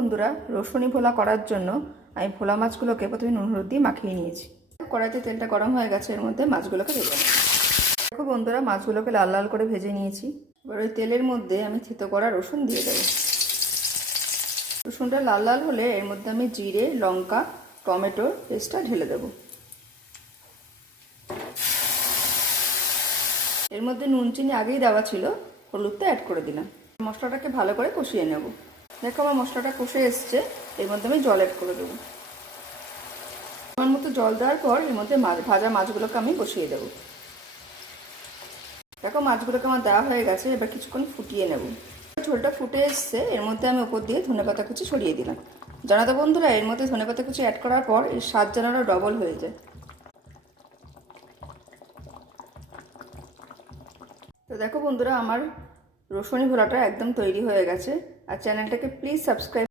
বন্ধুরা, রসুনি ভোলা করার জন্য আমি ভোলা মাছগুলোকে প্রথমে নুন হলুদ দিয়ে মাখিয়ে নিয়েছি। কড়াইতে তেলটা গরম হয়ে গেছে, এর মধ্যে মাছগুলোকে ভেজে নেব। দেখো বন্ধুরা, মাছগুলোকে লাল লাল করে ভেজে নিয়েছি। এবার ওই তেলের মধ্যে আমি থেতো করা রসুন দিয়ে দেবো। রসুনটা লাল লাল হলে এর মধ্যে আমি জিরে, লঙ্কা, টমেটোর পেস্টটা ঢেলে দেবো। এর মধ্যে নুন চিনি আগেই দেওয়া ছিল, হলুদটা অ্যাড করে দিলাম। মশলাটাকে ভালো করে কষিয়ে নেব। দেখো আমার মশলাটা কষে এসছে, এর মধ্যে আমি জল অ্যাড করে দেবো। আমার মতো জল দেওয়ার পর এর মধ্যে ভাজা মাছগুলোকে আমি বসিয়ে দেবো। দেখো মাছগুলোকে আমার দেওয়া হয়ে গেছে, এবার কিছুক্ষণ ফুটিয়ে নেব। ঝোলটা ফুটে এসছে, এর মধ্যে আমি উপর দিয়ে ধনেপাতা কুচি ছড়িয়ে দিলাম। জানো তো বন্ধুরা, এর মধ্যে ধনেপাতা কুচি অ্যাড করার পর এর স্বাদ যেন আরও ডবল হয়ে যায়। তো দেখো বন্ধুরা, আমার রসুনি ভোলাটা একদম তৈরি হয়ে গেছে। আর চ্যানেলটাকে প্লিজ সাবস্ক্রাইব